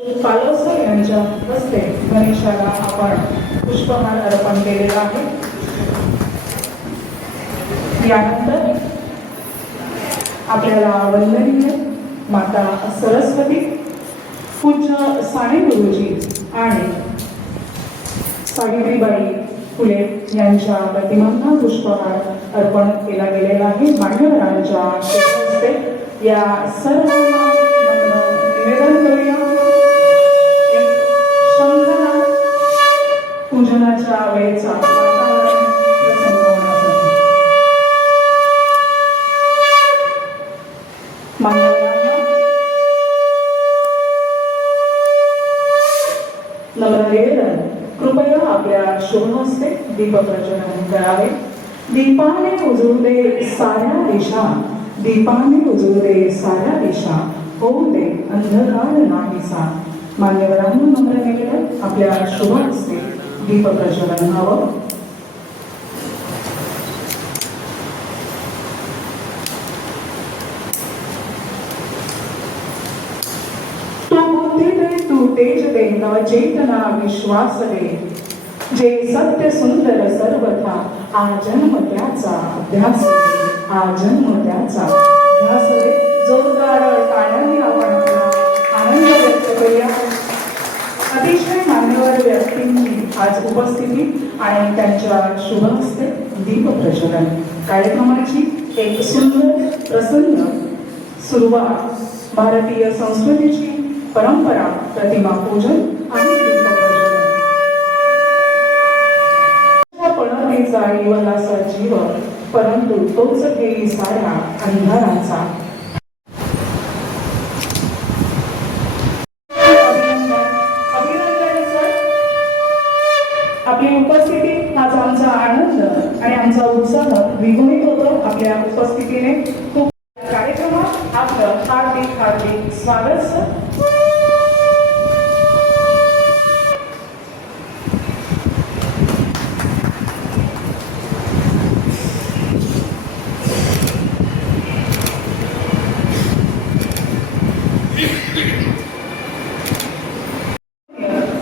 पालवसर यांच्या हस्ते गणेशाला आपण पुष्पहार अर्पण केलेला आहे. यानंतर आपल्याला वंदनीय माता सरस्वती पूज्य साने गुरुजी आणि सावित्रीबाई फुले यांच्या प्रतिमांना पुष्पहार अर्पण केला गेलेला आहे. मान्यवरांच्या हस्ते या सर्वांना निवेदन करूया. पूजनाच्या वेळेचा कृपया आपल्या शोभ हस्ते दीप प्रज्वलन करावे. दीपाने उजळू दे साऱ्या दिशा. दीपाने उजळू दे साऱ्या दिशा. होऊ दे अंधकार नाहीसा. मान्यवरांना नम्र निवेदन आपल्या शुभ हस्ते दीप प्रज्वलन व्हावं तू तेज दे नव चेतना विश्वास दे. जे सत्य सुंदर सर्वथा आजन्म त्याचा अभ्यास आजन्म त्याचा अभ्यास दे. जोरदार टाळ्यांनी आपण आनंद व्यक्त करूया. अतिशय व्यक्तींची आज उपस्थिती आणि त्यांच्या शुभ हस्ते दीप प्रज्वलन कार्यक्रमाची एक सुंदर प्रसन्न सुरुवात भारतीय संस्कृतीची परंपरा प्रतिमा पूजन आणि दीपप्रज्वलन. पणतीचा जीव परंतु तोच केली साऱ्या अंधाराचा अभिनंदन अभिनंदन सर आपली उपस्थिती हाच आमचा आनंद आणि आमचा उत्साह द्विगुणित होतो आपल्या उपस्थितीने खूप कार्यक्रमात आपलं हार्दिक हार्दिक स्वागत सर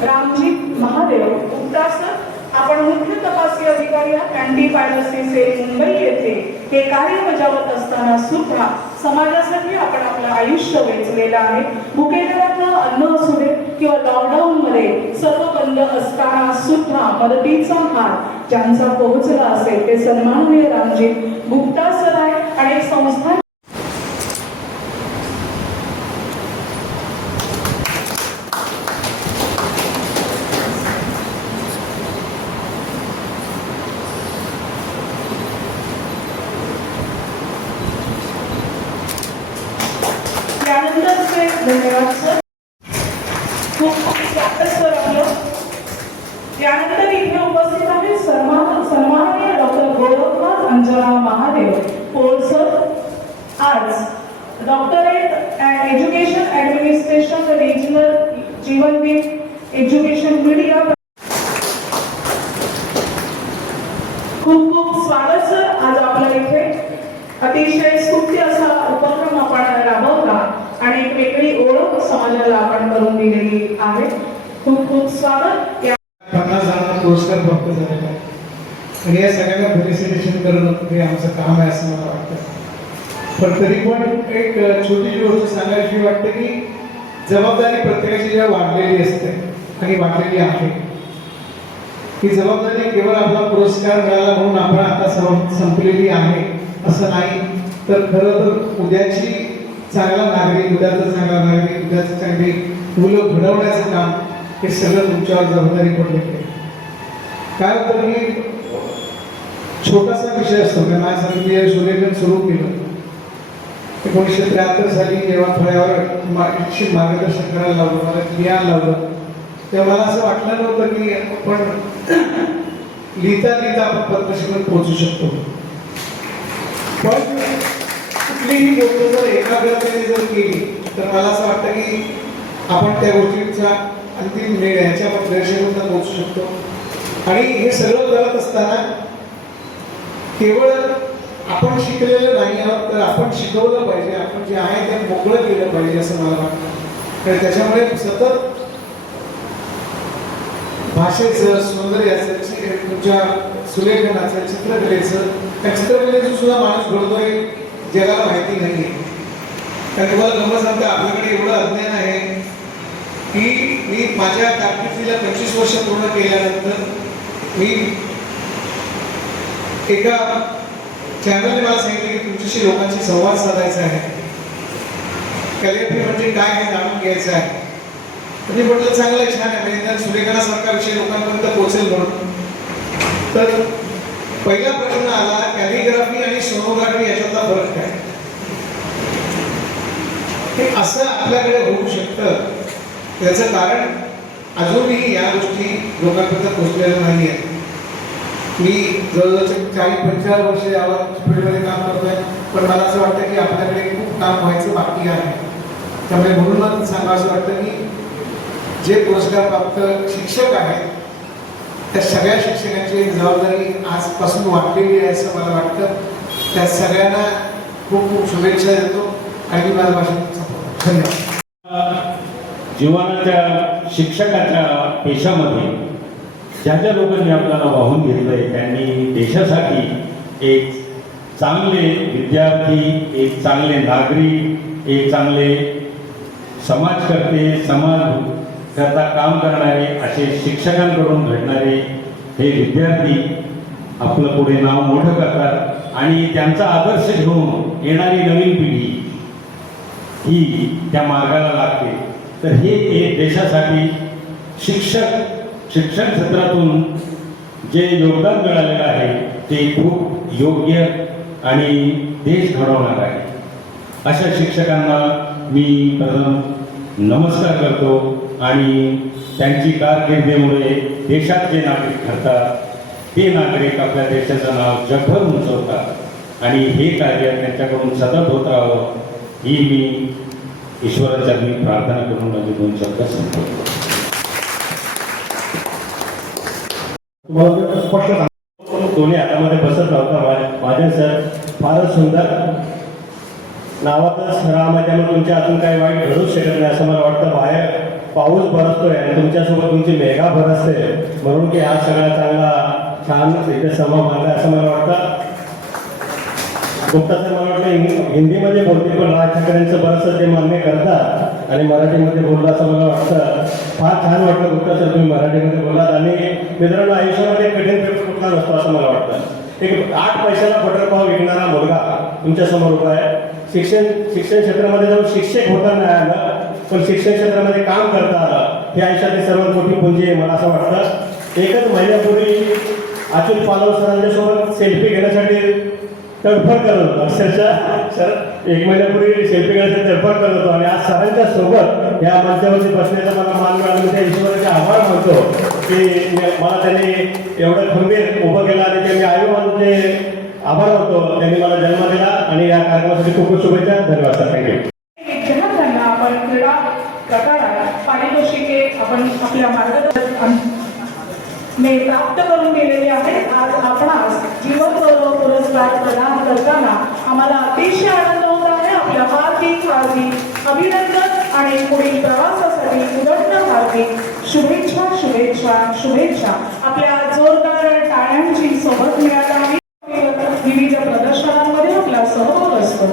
रामजी महादेव गुप्तास आपण मुख्य तपासी अधिकारी आहात अँटी पायरसी सेल मुंबई येथे हे कार्य बजावत असताना सुद्धा समाजासाठी आपण आपलं आयुष्य वेचलेलं आहे. भुकेलेल्यांना अन्न असू दे किंवा लॉकडाऊन मध्ये सर्व बंद असताना सुद्धा मदतीचा हात ज्यांचा पोहोचला असेल ते सन्माननीय रामजी गुप्ता सर आहे आणि संस्था त्यानंतरचे धन्यवाद सर खूप खूप स्वागत सर आपलं यानंतर इथे उपस्थित आहे सन्मान सन्माननीय डॉक्टर गोरखनाथ अंजना महादेव पोळ सर आज doctorate education administration regional Jeevandeep खूप खूप स्वागत सर. आज आपल्या इथे अतिशय स्तुत्य असा उपक्रम आपण राबवला आणि एक वेगळी ओळख समाजाला आपण करून दिलेली आहे. खूप खूप स्वागत. या पन्नास जणांना पुरस्कार प्राप्त झालेला आहे आणि या सगळ्यांना फेलिसिटेशन करणं हे आमचं काम आहे असं मला वाटतं. पण तरी पण एक छोटीशी गोष्ट सांगायची वाटते की जबाबदारी प्रत्येकाची जेव्हा वाढलेली असते आणि वाटलेली आहे. ही जबाबदारी केवळ आपला पुरस्कार मिळाला म्हणून आपण आता सं- संपलेली आहे असं नाही. तर खरं तर उद्याची चांगला नागरिक उद्याचा चांगला नागरिक उद्याचं चांगली मुलं घडवण्याचं काम हे सगळं तुमच्यावर जबाबदारी पडलेली आहे. काय होतं मी छोटासा विषय असतो मी माझ्या हे सूर्यग्रहण सुरू केलं एकोणीसशे त्र्याहत्तर साली जेव्हा थोड्यावर मार्गदर्शन करायला लावलं मला लिहायला लावलं तेव्हा मला असं वाटलं नव्हतं की आपण लिहिता लिहिता आपण पद्मश्रीवर पोहोचू शकतो. पण कुठलीही गोष्ट जर एकाग्रतेने जर केली तर मला असं वाटतं की आपण त्या गोष्टींचा अंतिम निर्णय याच्या दर्शनापर्यंत पोहोचू शकतो. आणि हे सगळं करत असताना केवळ आपण शिकलेलं नाही आहोत तर आपण शिकवलं पाहिजे. आपण जे आहे ते मोकळं केलं पाहिजे असं मला वाटतं. आणि त्याच्यामुळे सतत भाषेचं सौंदर्याचं तुमच्या सुलेखनाचं चित्रकलेचं त्या चित्रकलेचं सुद्धा माणूस घडतोय जगाला माहिती नाही आहे कारण तुम्हाला गमत सांगते आपल्याकडे एवढं अज्ञान आहे की मी माझ्या कारकिर्दीला पंचवीस वर्ष पूर्ण केल्यानंतर मी एका चॅनलने मला सांगितलं की तुमच्याशी लोकांशी संवाद साधायचा आहे. कलेक्टर म्हणजे काय हे जाणून घ्यायचं आहे. मी म्हटलं चांगलं छान आहे. म्हणजे त्या सुलेखनासारखा विषय लोकांपर्यंत पोहोचेल म्हणून. तर पहिला प्रश्न आला कॅलिग्राफी आणि सोनोग्राफी याच्यातला फरक काय? हे असं आपल्याकडे होऊ शकतं. त्याचं कारण अजूनही या गोष्टी लोकांपर्यंत पोहोचलेल्या नाही आहेत मी जवळजवळ चाळीस पंचेचाळीस वर्ष यावर फील्डमध्ये काम करतोय. पण मला असं वाटतं की आपल्याकडे खूप काम व्हायचं बाकी आहे. त्यामुळे म्हणून मला सांगा असं वाटतं की जे पुरस्कार प्राप्त शिक्षक आहेत त्या सगळ्या शिक्षकांची एक जबाबदारी आजपासून वाटलेली आहे असं मला वाटतं. त्या सगळ्यांना खूप खूप शुभेच्छा देतो. आणि मी माझं भाषण धन्यवाद. जीवनाच्या शिक्षकाच्या पेशामध्ये ज्या ज्या लोकांनी आपल्याला वाहून घेतलंय त्यांनी देशासाठी एक चांगले विद्यार्थी एक चांगले नागरिक एक चांगले समाजकर्ते समाज करता काम करणारे असे शिक्षकांकडून घडणारे हे विद्यार्थी आपलं पुढे नाव मोठं करतात आणि त्यांचा आदर्श घेऊन येणारी नवीन पिढी ही त्या मार्गाला लागते. तर हे एक देशासाठी शिक्षक शिक्षण क्षेत्रातून जे योगदान मिळालेलं आहे ते खूप योग्य आणि देश घडवणार आहे. अशा शिक्षकांना मी प्रथम नमस्कार करतो आणि त्यांची कारकिर्दीमुळे देशात जे नागरिक ठरतात ते नागरिक आपल्या देशाचं नाव जगभर उंचवतात. आणि हे कार्य त्यांच्याकडून सतत होत राहावं ही मी ईश्वराचरणी प्रार्थना करून माझे दोन शब्द संपवतो तुम्हाला स्पष्ट कोणी हातामध्ये बसत नव्हता माझ्या सर फारच सुंदर नावातच राम त्यामुळे तुमच्या अजून काही वाईट घडूच शकत नाही असं मला वाटतं. बाहेर पाऊस बरसतोय आणि तुमच्यासोबत तुमची मेघा बरसते. म्हणून की हा सगळा चांगला छान इथे समा मानला असं मला वाटतं. गुप्ता सर मला वाटतं हिंदीमध्ये बोलते पण राज ठाकरेंचं बरंचसं ते मान्य करतात. आणि मराठीमध्ये बोलला असं मला वाटतं. फार छान वाटलं गुप्ता सर तुम्ही मराठीमध्ये बोललात. आणि मित्रांनो आयुष्यामध्ये कठीण पेपर कुठला नसतो असं मला वाटतं. एक आठ पैशाला बटरपाव विकणारा मुलगा तुमच्यासमोर उभा आहे. शिक्षण शिक्षण क्षेत्रामध्ये जाऊन शिक्षक होता नाही आलं पण शिक्षण क्षेत्रामध्ये काम करता आलं हे आयुष्यातली सर्वात मोठी पुंजी आहे मला असं वाटतं. एकच महिन्यापूर्वी अच्युत पालव सरांच्या सोबत सेल्फी घेण्यासाठी तडफड करत होतो. अक्षरशः सर एक महिन्यापूर्वी सेल्फी घेण्यासाठी तडफड करत होतो आणि आज सरांच्या सोबत या मंचावरती बसण्याचा मला मान मिळाला. मी त्या ईश्वराचे आभार मानतो की मला त्यांनी एवढं खंबीर उभं केलं आणि त्यांनी आयुर्वाद आभार मानतो. त्यांनी मला जन्म दिला आणि या कार्यक्रमासाठी खूप खूप शुभेच्छा. धन्यवाद सर थँक्यू विद्यार्थ्यांना आपण क्रीडा प्रकारात पारितोषिके आपण आपल्या मार्गदर्शन ने प्राप्त करून दिलेली आहेत. आज आपणास जीवन गौरव पुरस्कार प्रदान करताना आम्हाला अतिशय आनंद होत आहे. आपल्या हार्दिक हार्दिक अभिनंदन आणि पुढील प्रवासासाठी उदंड हार्दिक शुभेच्छा शुभेच्छा शुभेच्छा. आपल्या जोरदार टाळ्यांची सोबत मिळाला आहे विविध प्रदर्शनांमध्ये आपला सहभाग असतो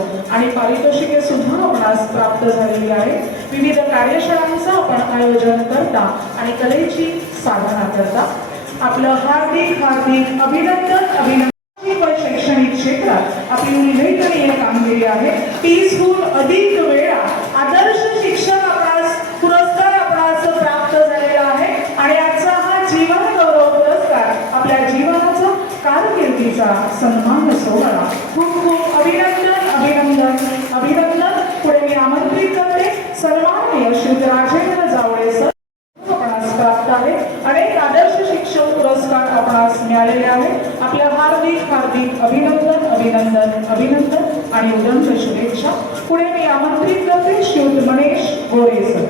आणि पारितोषिके सुद्धा आपणास प्राप्त झालेली आहे. विविध कार्यशाळांचं आपण आयोजन करता आणि कलेची साधना करता. आपलं हार्दिक हार्दिक अभिनंदन अभिनंदन. शैक्षणिक क्षेत्रात आपली उल्लेखनीय कामगिरी आहे. तीसहून अधिक वेळा आदर्श शिक्षक आपणास पुरस्कार आपणास प्राप्त झालेला आहे. आणि आजचा हा जीवन गौरव पुरस्कार आपल्या जीवनाचा कारकिर्दीचा सन्मान सोहळा. खूप खूप अभिनंदन. अभिनंदन. अभिनंदन पुढे मी आमंत्रित करते. सन्माननीय श्री राजेंद्र जावळे सर आपणास प्राप्त आहे. अनेक आदर्श शिक्षक पुरस्कार आपणास मिळालेले आहेत. आपल्या हार्दिक हार्दिक अभिनंदन अभिनंदन अभिनंदन आणि उदंत शुभेच्छा. पुढे मी आमंत्रित करते. श्रीयुत मनेश गोरे सर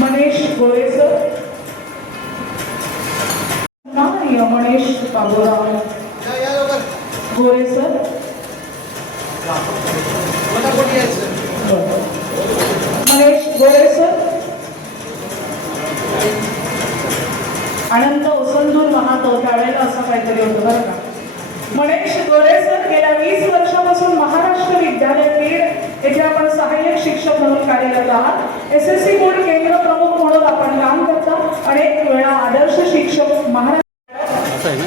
मनेश गोरे सर माननीय मनेश बाबूराव गोरे सर महेश गोरे सर अनंत ओसंदूर महातो त्यावेळेला असं काहीतरी होतं बरं का महेश गोरे सर गेल्या वीस वर्षापासून महाराष्ट्र विद्यालयपीठ येथे आपण सहाय्यक शिक्षक म्हणून कार्यरत आहात एस एस सी बोर्ड केंद्र प्रमुख म्हणून आपण काम करता अनेक वेळा आदर्श शिक्षक महाराष्ट्र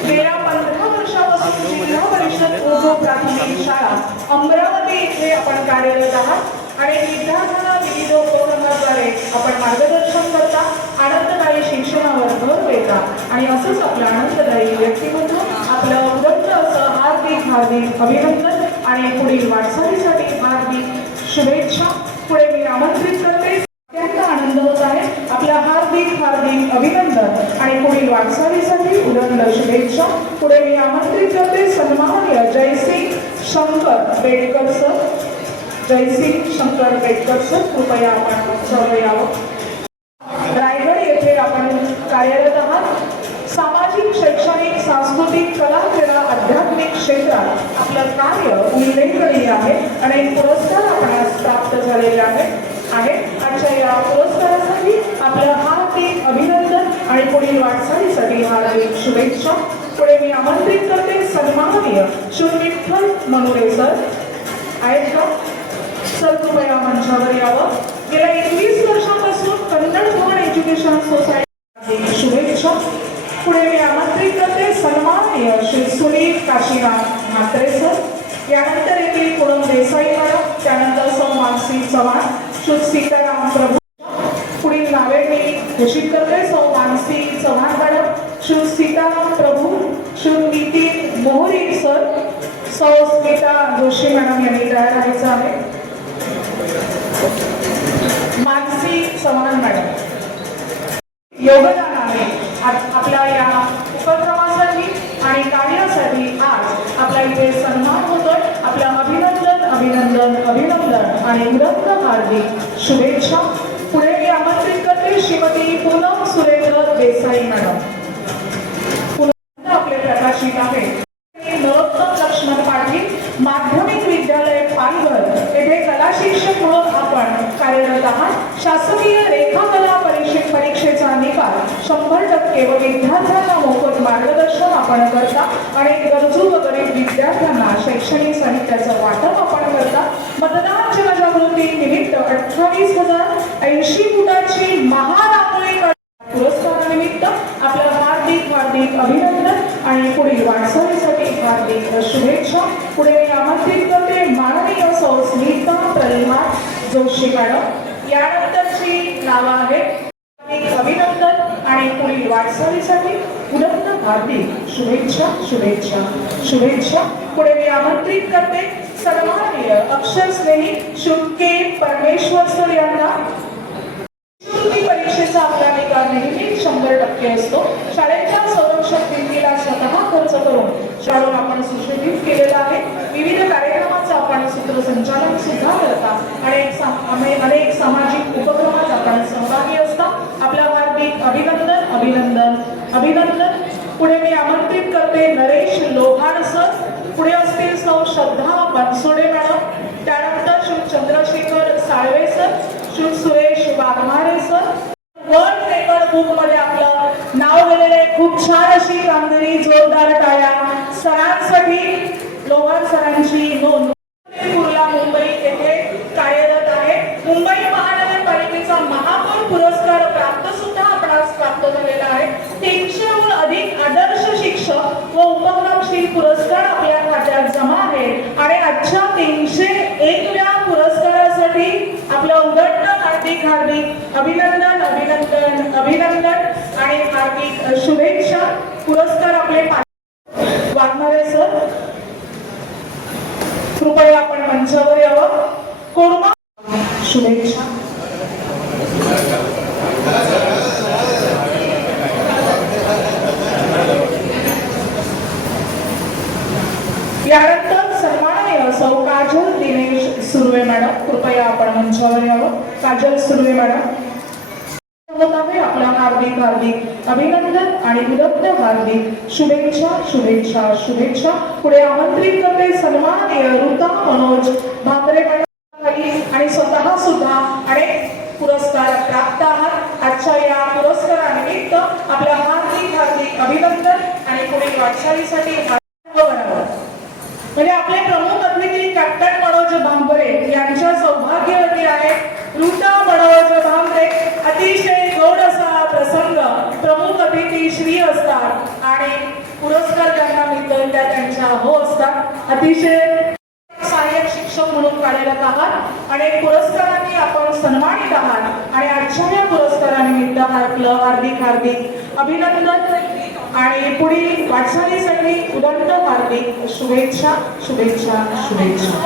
गेल्या पंधरा वर्षापासून जिल्हा परिषद उर्दू प्राथमिक शाळा अमरावती येथे आपण कार्यरत आहात आणि विद्यार्थ्यांना विविध उपक्रमाद्वारे आपण मार्गदर्शन करता आनंददायी शिक्षणावर भर देता आणि असंच आपलं आनंददायी व्यक्तिमत्व आपलं उदंत असं हार्दिक हार्दिक अभिनंदन आणि पुढील वाटचालीसाठी हार्दिक शुभेच्छा. पुढे मी आमंत्रित करते. अत्यंत आनंद होत आहे. आपलं हार्दिक हार्दिक अभिनंदन आणि पुढील वाटचालीसाठी उदंड शुभेच्छा. पुढे मी आमंत्रित करते. सन्माननीय जयसिंग शंकर बेडकर सर. जयसिंग शंकर बेडकर सर कृपया आपण सर्व यावं रायगड येथे आपण कार्यरत आहात सामाजिक शैक्षणिक सांस्कृतिक कला क्रीडा आध्यात्मिक क्षेत्रात आपलं कार्य उल्लेखनीय आणि एक पुरस्कार आपणास प्राप्त झालेले आहेत आहे. आजच्या या पुरस्कारासाठी आपलं हार्दिक अभिनंदन आणि पुढील वाटचालीसाठी हार्दिक शुभेच्छा. पुढे मी आमंत्रित करते सन्माननीय श्री विठ्ठल मनुरे सर. आहेत का? सर कृपया मंचावर यावं. गेल्या एकवीस वर्षापासून कन्नड भवन एज्युकेशन सोसायटी शुभेच्छा. पुढे मी आमंत्रित करते सन्माननीय श्री सुनील काशीनाथ म्हात्रे परमेश्वर सर यांना परीक्षेचा आपला निकाल नेहमी शंभर टक्के असतो. शाळेच्या संरक्षक भिंतीला स्वतः खर्च करून शाळून आपण सुशोभित केलेला आहे. विविध कार्यक्रमाचं आपण सूत्रसंचालन सुद्धा करता. आणि अनेक सामाजिक उपक्रमात आपण सहभागी असता. आपलं हार्दिक अभिनंदन अभिनंदन अभिनंदन. पुढे मी आमंत्रित करते नरेश लोहार सर. पुढे असतील सौ श्रद्धा बनसोडे मॅडम त्यानंतर Shri Chandrashekhar Salve Achyut Suresh Waghmare sir world record बुकमध्ये आपलं नाव गेलेलं आहे. खूप छान अशी कामगिरी जोरदार टाळ्या. सरांसाठी लोहार सरांची नोंद. कुर्ला मुंबई येथे कार्यरत आहे. मुंबई महानगरपालिकेचा महापौर पुरस्कार प्राप्त सुद्धा आपणास प्राप्त झालेला आहे. तीनशेहून अधिक आदर्श शिक्षक व उपक्रमशील पुरस्कार आपल्या खात्यात जमा आहे. आणि आजच्या तीनशे एकव्या पुरस्कारासाठी आपलं उदंड हार्दिक हार्दिक अभिनंदन अभिनंदन अभिनंदन आणि हार्दिक शुभेच्छा. पुरस्कार आपले वागणारे सर. कृपया आपण मंचावर यावं. कोरमा शुभेच्छा. यानंतर सन्माननीय सौ काजल दिनेश सुर्वे मॅडम. कृपया आपण मंचावर यावं. काजल सुर्वे मॅडम. आपला हार्दिक हार्दिक अभिनंदन आणि विलग्न हार्दिक शुभेच्छा शुभेच्छा शुभेच्छा. पुढे आमंत्रित करते सन्माननीय ऋता मनोज भाकरे आणि स्वतः सुद्धा अनेक पुरस्कार प्राप्त आहात. आजच्या या पुरस्कारानिमित्त आपल्या हार्दिक हार्दिक अभिनंदन आणि पुढील वाटचालीसाठी वाटचालीसाठी उदंत हार्दिक शुभेच्छा शुभेच्छा शुभेच्छा.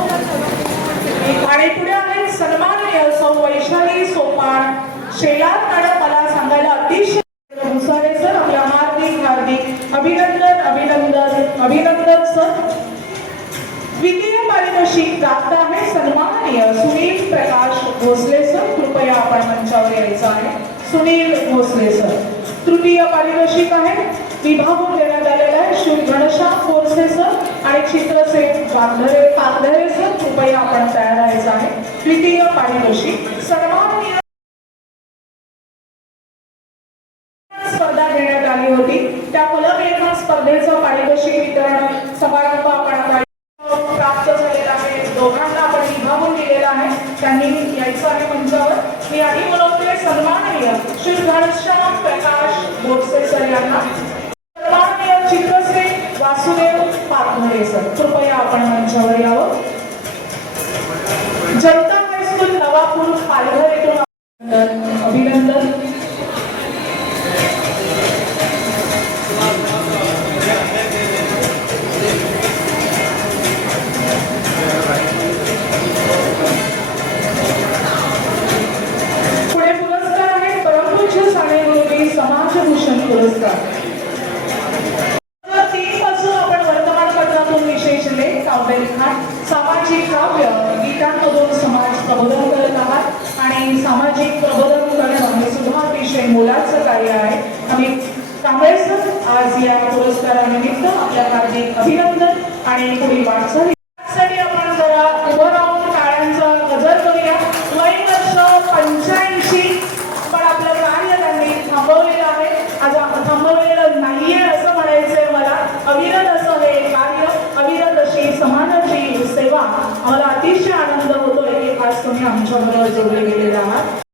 आणि पुढे आहेत सन्मान सौ वैशाली सोपान शेलार मॅडम मला सांगायला अतिशय मुसारे सर. आपल्या हार्दिक हार्दिक अभिनंदन अभिनंदन अभिनंदन सर. द्वितीय पारितोषिक प्राप्त आहे. सन्माननीय सुनील प्रकाश भोसले सर. कृपया आपण मंचावर यायचं आहे. सुनील भोसले सर. तृतीय पारितोषिक आहे. विभागून देणार श्री घनश्याम कोरसे सर आणि चित्रसेन वांधरे पांधरे सर कृपया आपण तयार राहायचं आहे. द्वितीय पारितोषिक. सर्वांनी 감성으로 누리리라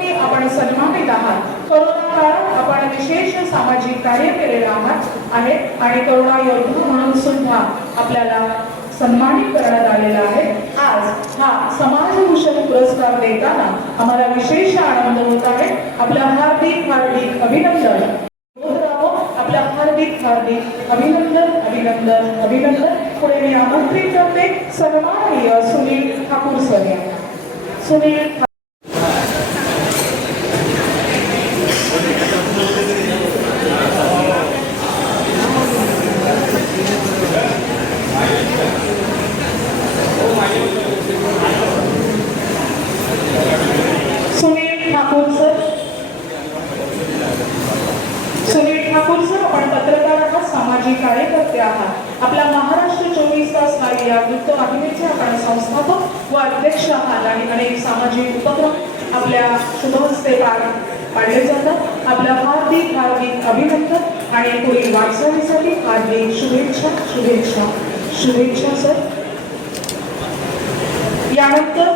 पूर्वी आपण सन्मानित आहात. कोरोना काळात आपण विशेष सामाजिक कार्य केलेलं आहात आहे आणि कोरोना योद्धा म्हणून सुद्धा आपल्याला सन्मानित करण्यात आलेला आहे. आज हा समाजभूषण पुरस्कार देताना आम्हाला विशेष आनंद होत आहे. आपलं हार्दिक हार्दिक अभिनंदन. आपलं हार्दिक हार्दिक अभिनंदन अभिनंदन अभिनंदन. पुढे मी आमंत्रित करते. सन्माननीय सुनील ठाकूर सर सुनील ठाकूर सर आपण पत्रकार आहात सामाजिक कार्यकर्ते आहात आपला महाराष्ट्र चोवीस तास हा या वृत्तवाहिनीचे आपण संस्थापक व अध्यक्ष आहात आणि अनेक सामाजिक उपक्रम आपल्या शुभहस्ते पार पाडले जातात. आपलं हार्दिक हार्दिक अभिनंदन आणि पुढील वाटचालीसाठी हार्दिक शुभेच्छा शुभेच्छा शुभेच्छा सर. यानंतर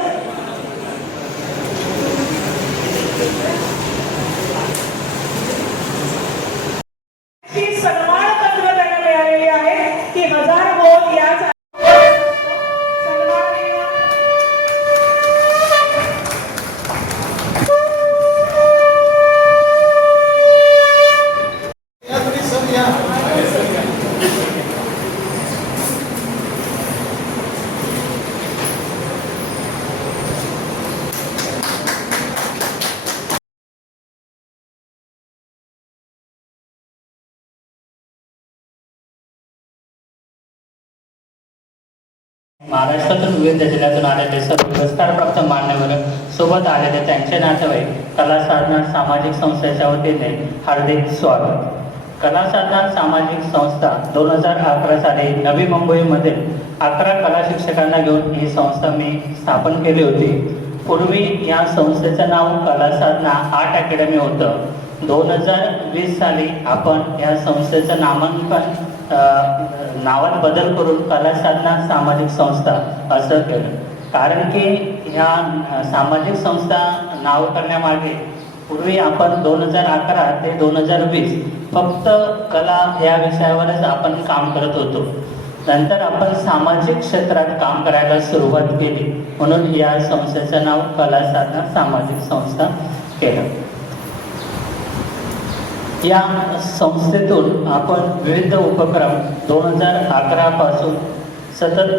ची सन्मान पत्र त्यांना मिळालेली आहे की हजार गोल या सन्माननीय महाराष्ट्रातून विविध जिल्ह्यातून आलेले सर्व पुरस्कारप्राप्त मान्यवर सोबत आलेले त्यांचे नातेवाईक कला साधना सामाजिक संस्थेच्या वतीने हार्दिक स्वागत. कला साधना सामाजिक संस्था दोन हजार अकरा साली नवी मुंबईमधील अकरा कला शिक्षकांना घेऊन ही संस्था मी स्थापन केली होती. पूर्वी या संस्थेचं नाव कला साधना आर्ट अकॅडमी होतं. दोन हजार वीस साली आपण या संस्थेचं नामांकन नावात बदल करून कला साधना सामाजिक संस्था असं केलं. कारण की ह्या सामाजिक संस्था नाव करण्यामागे पूर्वी आपण दोन हजार अकरा ते दोन हजार वीस फक्त कला या विषयावरच आपण काम करत होतो. नंतर आपण सामाजिक क्षेत्रात काम करायला सुरुवात केली. म्हणून या संस्थेचं नाव कला साधना सामाजिक संस्था केलं. या संस्थेतून आपण विविध उपक्रम दोन हजार अकरापासून सतत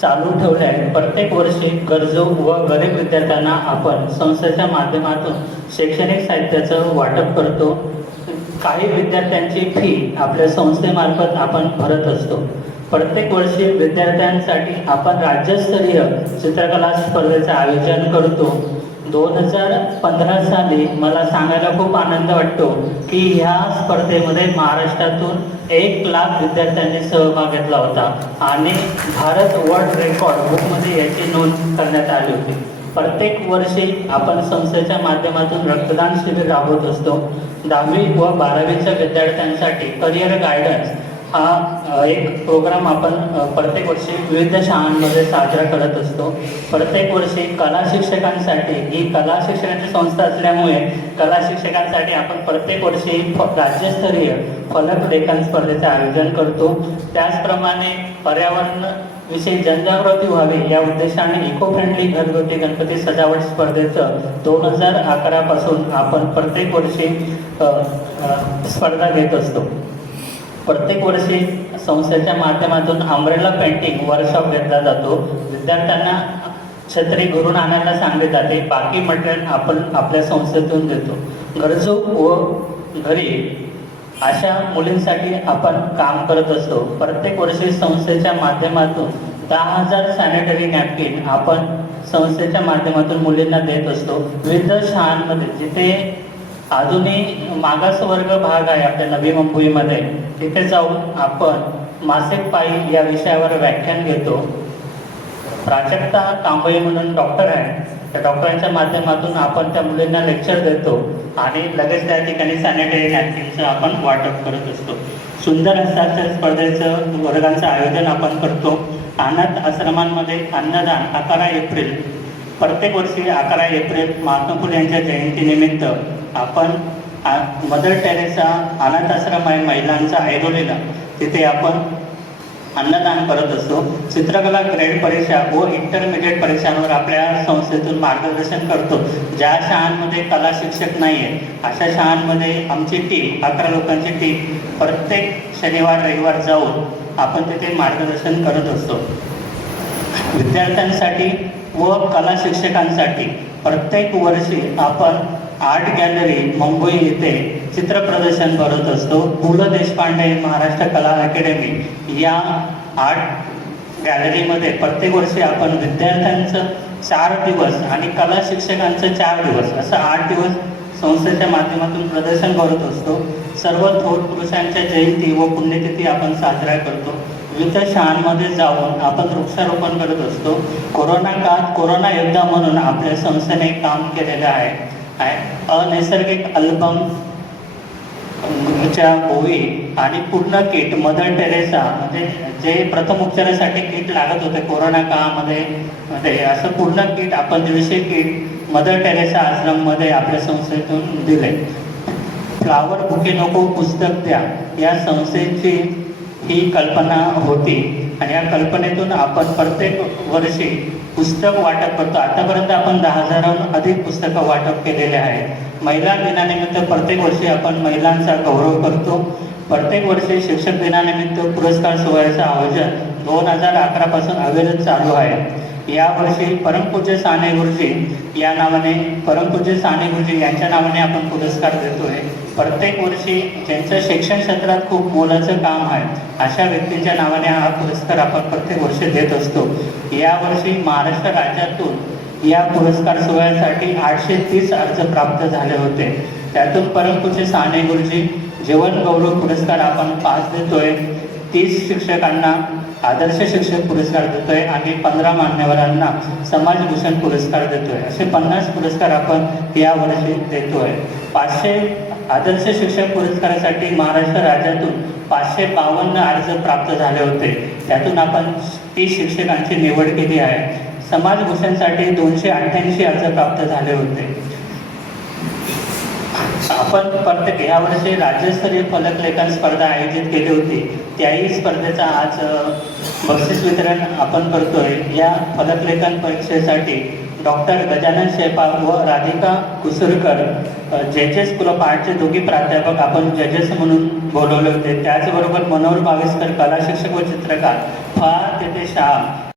चालू ठेवले आहेत. प्रत्येक वर्षी गरजू व गरीब विद्यार्थ्यांना आपण संस्थेच्या माध्यमातून शैक्षणिक साहित्याचं वाटप करतो. काही विद्यार्थ्यांची फी आपल्या संस्थेमार्फत आपण भरत असतो. प्रत्येक वर्षी विद्यार्थ्यांसाठी आपण राज्यस्तरीय चित्रकला स्पर्धेचं आयोजन करतो. दोन हजार पंधरा साली मला सांगायला खूप आनंद वाटतो की ह्या स्पर्धेमध्ये महाराष्ट्रातून एक लाख विद्यार्थ्यांनी सहभाग घेतला होता आणि भारत वर्ल्ड रेकॉर्ड बुकमध्ये याची नोंद करण्यात आली होती. प्रत्येक वर्षी आपण संस्थेच्या माध्यमातून रक्तदान शिबिर राबवत असतो. दहावी व बारावीच्या विद्यार्थ्यांसाठी करिअर गायडन्स हा एक प्रोग्राम आपण प्रत्येक वर्षी विविध शाळांमध्ये साजरा करत असतो. प्रत्येक वर्षी कला शिक्षकांसाठी ही कला शिक्षणाची संस्था असल्यामुळे कला शिक्षकांसाठी आपण प्रत्येक वर्षी फ- राज्यस्तरीय फलकलेखन स्पर्धेचे आयोजन करतो. त्याचप्रमाणे पर्यावरण विषयी जनजागृती व्हावी या उद्देशाने इको फ्रेंडली घरगुती गणपती सजावट स्पर्धेचं दोन हजार अकरापासून आपण प्रत्येक वर्षी स्पर्धा घेत असतो. प्रत्येक वर्षी संस्थेच्या माध्यमातून अम्ब्रेला पेंटिंग वर्कशॉप घेतला जातो. विद्यार्थ्यांना छत्री घरून आणायला सांगले जाते बाकी मटेरियल आपण आपल्या संस्थेतून देतो गरजू व घरी अशा मुलींसाठी आपण काम करत असतो. प्रत्येक वर्षी संस्थेच्या माध्यमातून दहा हजार सॅनिटरी नॅपकिन आपण संस्थेच्या माध्यमातून मुलींना देत असतो. विविध शाळांमध्ये जिथे अजूनही मागासवर्ग भाग आहे आपल्या नवी मुंबईमध्ये तिथे जाऊन आपण मासिक पायी या विषयावर व्याख्यान घेतो. प्राजक्ता कांबळे म्हणून डॉक्टर आहे. त्या डॉक्टरांच्या माध्यमातून आपण त्या मुलींना लेक्चर देतो आणि लगेच त्या ठिकाणी सॅनिटरी नॅपकिनचं आपण वाटप करत असतो. सुंदर हस्ताक्षर स्पर्धेचं वर्गांचं आयोजन आपण करतो. अनाथ आश्रमांमध्ये अन्नदान अकरा एप्रिल प्रत्येक वर्षी अकरा एप्रिल महात्मा फुले यांच्या जयंतीनिमित्त आपण आ- मदर टेरेसा अनाथ आश्रम आहे महिलांचा ऐरोलीला तिथे आपण अन्नदान करत असतो. चित्रकला ग्रेड परीक्षा व इंटरमिडिएट परीक्षांवर आपल्या संस्थेतून मार्गदर्शन करतो. ज्या शाळांमध्ये कला शिक्षक नाही आहे अशा शाळांमध्ये आमची टीम अकरा लोकांची टीम प्रत्येक शनिवार रविवार जाऊन आपण तिथे मार्गदर्शन करत असतो. विद्यार्थ्यांसाठी व कला शिक्षकांसाठी प्रत्येक वर्षी आपण आर्ट गॅलरी मुंबई येथे चित्र प्रदर्शन भरत असतो. पु ल देशपांडे महाराष्ट्र कला अकॅडमी या आर्ट गॅलरीमध्ये प्रत्येक वर्षी आपण विद्यार्थ्यांचं चार दिवस आणि कला शिक्षकांचं चार दिवस असं आठ दिवस संस्थेच्या माध्यमातून प्रदर्शन करत असतो. सर्व थोर पुरुषांच्या जयंती व पुण्यतिथी आपण साजरा करतो. विविध शाळांमध्ये जाऊन आपण वृक्षारोपण करत असतो. कोरोना काळात कोरोना योद्धा म्हणून आपल्या संस्थेने काम केलेलं आहे. अनैसर्गिक अल्बम च्या गोवी आणि पूर्ण किट मदर टेरेसा म्हणजे जे प्रथम उपचारासाठी किट लागत होते कोरोना काळामध्ये म्हणजे असं पूर्ण किट आपण दीडशे किट मदर टेरेसा आश्रममध्ये आपल्या संस्थेतून दिले. फ्लावर बुके नको पुस्तक द्या. या संस्थेची ही कल्पना होती. आणि या कल्पनेतून आपण प्रत्येक वर्षी पुस्तक वाटप करतो. आतापर्यंत आपण दहा हजाराहून अधिक पुस्तकं वाटप केलेले आहेत. महिला दिनानिमित्त प्रत्येक वर्षी आपण महिलांचा गौरव करतो. प्रत्येक वर्षी शिक्षक दिनानिमित्त पुरस्कार सोहळ्याचं आयोजन दोन हजार अकरापासून अविरत चालू आहे. यावर्षी परमपूज्य साने गुरुजी या नावाने परमपूज्य साने गुरुजी यांच्या नावाने आपण पुरस्कार देतो आहे प्रत्येक वर्षी ज्यांचं शिक्षण क्षेत्रात खूप मोलाचं काम आहे अशा व्यक्तींच्या नावाने हा पुरस्कार आपण प्रत्येक वर्षी देत असतो. यावर्षी महाराष्ट्र राज्यातून या पुरस्कार सोहळ्यासाठी आठशे तीस अर्ज प्राप्त झाले होते. त्यातून परमपूज्य साने गुरुजी जीवन गौरव पुरस्कार आपण पाच देतोय तीस शिक्षकांना आदर्श शिक्षक पुरस्कार देतोय आणि पंधरा मान्यवरांना समाजभूषण पुरस्कार देतोय. असे पन्नास पुरस्कार आपण यावर्षी देतोय. पाचशे आदर्श शिक्षक पुरस्कारासाठी महाराष्ट्र राज्यातून पाचशे बावन्न अर्ज प्राप्त झाले होते. त्यातून आपण तीस शिक्षकांची निवड केली आहे. समाजभूषणसाठी दोनशे अठ्ठ्याऐंशी अर्ज प्राप्त झाले होते. आपण प्रत्येक यावर्षी राज्यस्तरीय फलकलेखन स्पर्धा आयोजित केली होती. त्याही स्पर्धेचा आज बक्षीस वितरण आपण करतोय. या फलकलेखन परीक्षेसाठी डॉक्टर गजानन शेपाक व राधिका कुसुरकर जे जे स्कूल ऑफ आर्टचे दोघी प्राध्यापक आपण जजेस म्हणून बोलवले होते. त्याचबरोबर मनोहर बाविस्कर कला शिक्षक व चित्रकार फा तेथे शाह